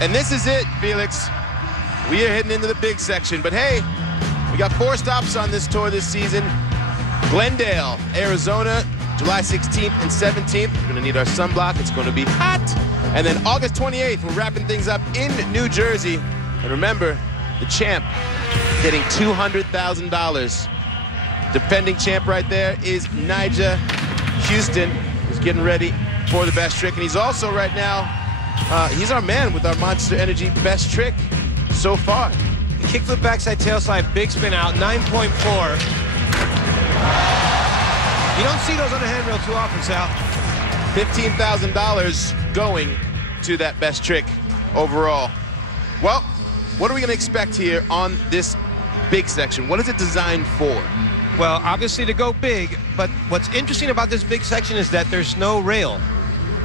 And this is it, Felix. We are heading into the big section. But hey, we got 4 stops on this tour this season. Glendale, Arizona, July 16th and 17th. We're going to need our sunblock. It's going to be hot. And then August 28th, we're wrapping things up in New Jersey. And remember, the champ getting $200,000. Defending champ right there is Nyjah Huston, who's getting ready for the best trick. And he's also right now, he's our man with our Monster Energy best trick so far. Kickflip backside tailslide, big spin out, 9.4. You don't see those on the handrail too often, Sal. $15,000 going to that best trick overall. Well, what are we going to expect here on this big section? What is it designed for? Well, obviously to go big, but what's interesting about this big section is that there's no rail.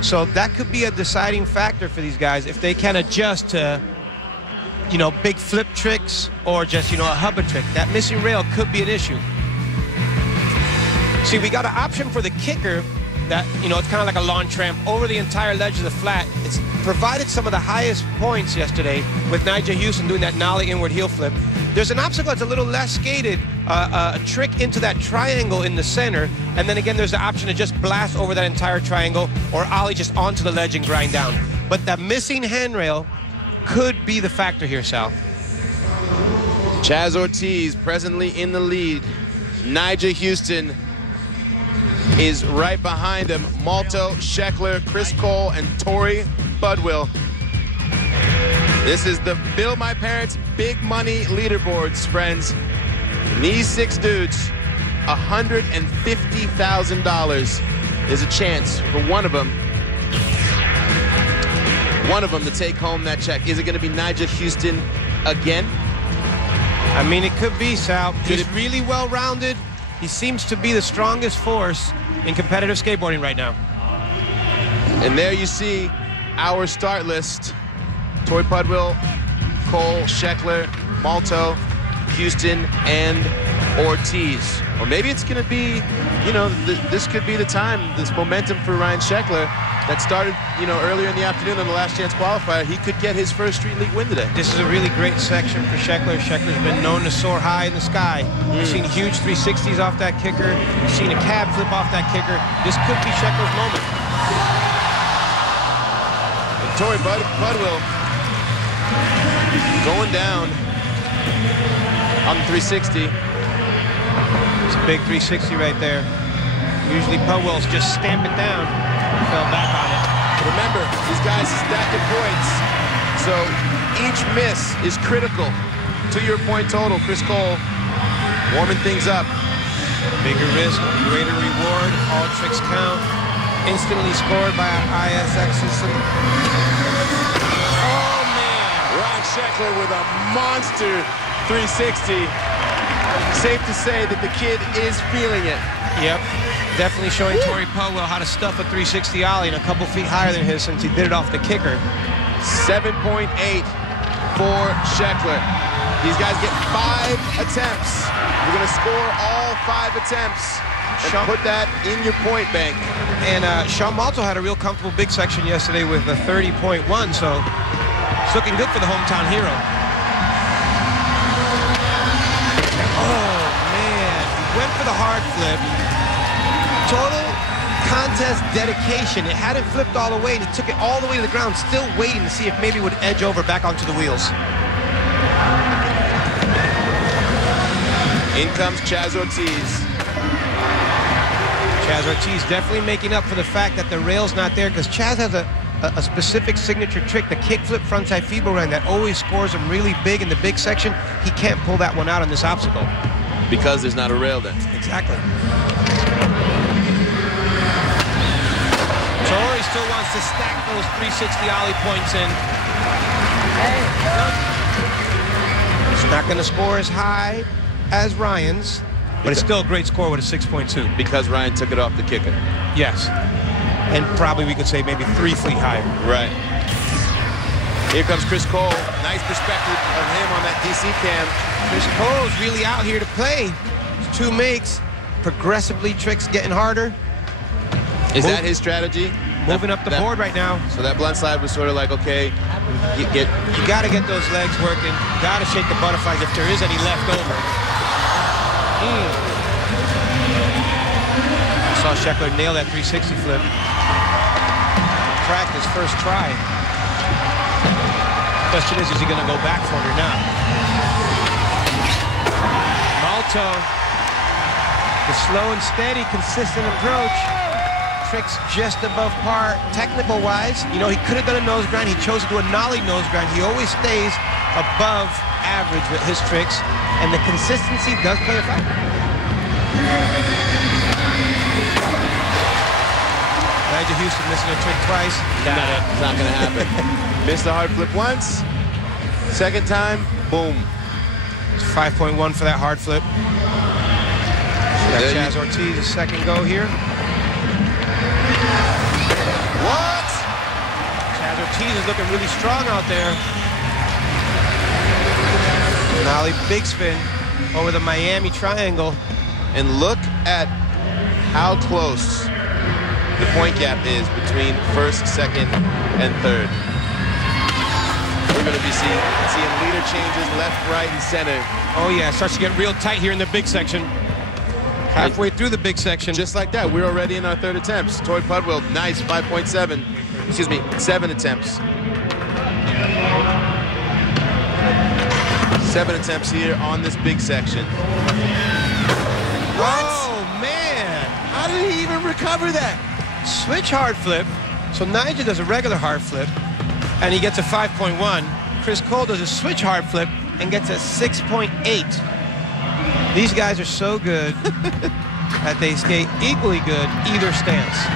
So that could be a deciding factor for these guys if they can adjust to, you know, big flip tricks or just, you know, a hubba trick. That missing rail could be an issue. See, we got an option for the kicker that, you know, it's kind of like a lawn tramp over the entire ledge of the flat. It's provided some of the highest points yesterday with Nyjah Huston doing that nollie inward heel flip. There's an obstacle that's a little less skated, a trick into that triangle in the center, and then again there's the option to just blast over that entire triangle or ollie just onto the ledge and grind down. But that missing handrail could be the factor here, Sal. Chaz Ortiz presently in the lead. Nyjah Huston is right behind him. Malto, Sheckler, Chris Cole, and Tori Budwill. This is the Bill My Parents Big Money Leaderboards, friends. And these 6 dudes, $150,000. There's a chance for one of them to take home that check. Is it going to be Nyjah Huston again? I mean, it could be, Sal. He's really well-rounded. He seems to be the strongest force in competitive skateboarding right now. And there you see our start list. Tori Budwill, Cole, Sheckler, Malto, Huston, and Ortiz. Or maybe it's going to be, you know, this could be the time, this momentum for Ryan Sheckler that started, you know, earlier in the afternoon on the last chance qualifier. He could get his first Street League win today. This is a really great section for Sheckler. Sheckler's been known to soar high in the sky. We've seen huge 360s off that kicker. We've seen a cab flip off that kicker. This could be Sheckler's moment. And Tori Budwill going down on the 360. It's a big 360 right there. Usually Budwill's just stamp it down. Fell back on it. Remember, these guys stacking points, so each miss is critical to your point total. Chris Cole warming things up. Bigger risk, greater reward, all tricks count. Instantly scored by our ISX system. Oh, man. Ryan Sheckler with a monster 360. Safe to say that the kid is feeling it. Yep. Definitely showing Tori Budwill how to stuff a 360 ollie and a couple feet higher than his since he did it off the kicker. 7.8 for Sheckler. These guys get 5 attempts. You're going to score all 5 attempts and put that in your point bank. And Sean Malto had a real comfortable big section yesterday with a 30.1, so it's looking good for the hometown hero. Oh, man. He went for the hard flip. Total contest dedication. It hadn't flipped all the way, and he took it all the way to the ground, still waiting to see if maybe it would edge over back onto the wheels. In comes Chaz Ortiz. Chaz Ortiz definitely making up for the fact that the rail's not there, because Chaz has a specific signature trick, the kickflip frontside feeble run that always scores him really big in the big section. He can't pull that one out on this obstacle. Because there's not a rail then. Exactly. Tori still wants to stack those 360 ollie points in. It's not going to score as high as Ryan's, but it's still a great score with a 6.2. Because Ryan took it off the kicker. Yes. And probably we could say maybe 3 feet higher. Right. Here comes Chris Cole. Nice perspective of him on that DC cam. Chris Cole's really out here to play. 2 makes, progressively tricks getting harder. Is that his strategy? moving up the board right now. So that blunt slide was sort of like, okay, you got to get those legs working. Got to shake the butterflies if there is any left over. I saw Sheckler nail that 360 flip. Cracked his first try. Question is he going to go back for it or not? Malto, the slow and steady, consistent approach. Tricks just above par, technical-wise. You know, he could have done a nose grind. He chose to do a nollie nose grind. He always stays above average with his tricks, and the consistency does play a factor. Nigel Houston missing a trick twice. It's not going to happen. Missed the hard flip once. Second time, boom. It's 5.1 for that hard flip. Got Chaz Ortiz a second go here. What? Chaz Ortiz is looking really strong out there. Nollie big spin over the Miami Triangle. And look at how close the point gap is between first, second, and third. We're going to be seeing leader changes left, right, and center. Oh, yeah, it starts to get real tight here in the big section. Halfway through the big section. Just like that, we're already in our third attempts. Tory Pudwill, nice, 5.7. Excuse me, 7 attempts. 7 attempts here on this big section. What? Oh, man. How did he even recover that? Switch hard flip. So Nigel does a regular hard flip, and he gets a 5.1. Chris Cole does a switch hard flip and gets a 6.8. These guys are so good that they skate equally good either stance.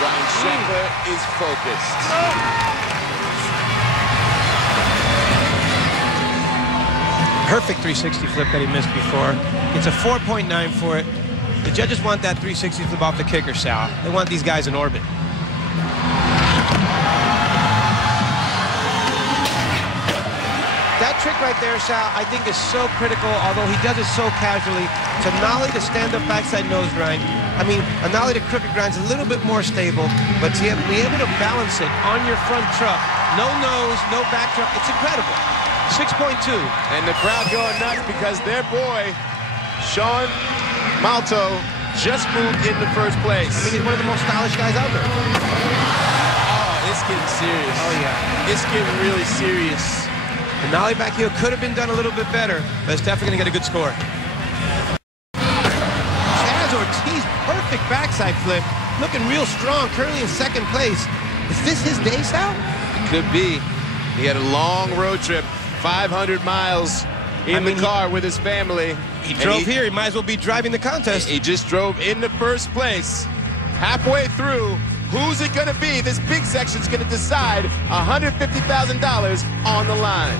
Ryan Sheckler is focused. Perfect 360 flip that he missed before. It's a 4.9 for it. The judges want that 360 flip off the kicker, Sal. They want these guys in orbit. That trick right there, Sal, I think is so critical, although he does it so casually. To nollie to stand-up backside nose grind, I mean, a nollie to crooked grind's a little bit more stable, but to be able to balance it on your front truck, no nose, no back truck, it's incredible. 6.2. And the crowd going nuts because their boy, Sean Malto, just moved into first place. I mean, he's one of the most stylish guys out there. Oh, it's getting serious. Oh, yeah. It's getting really serious. The nollie back heel could have been done a little bit better, but it's definitely going to get a good score. Chaz Ortiz, perfect backside flip. Looking real strong, currently in second place. Is this his day, Sal? It could be. He had a long road trip, 500 miles in the car with his family. He drove here. He might as well be driving the contest. He just drove into first place. Halfway through, who's it going to be? This big section's going to decide $150,000 on the line.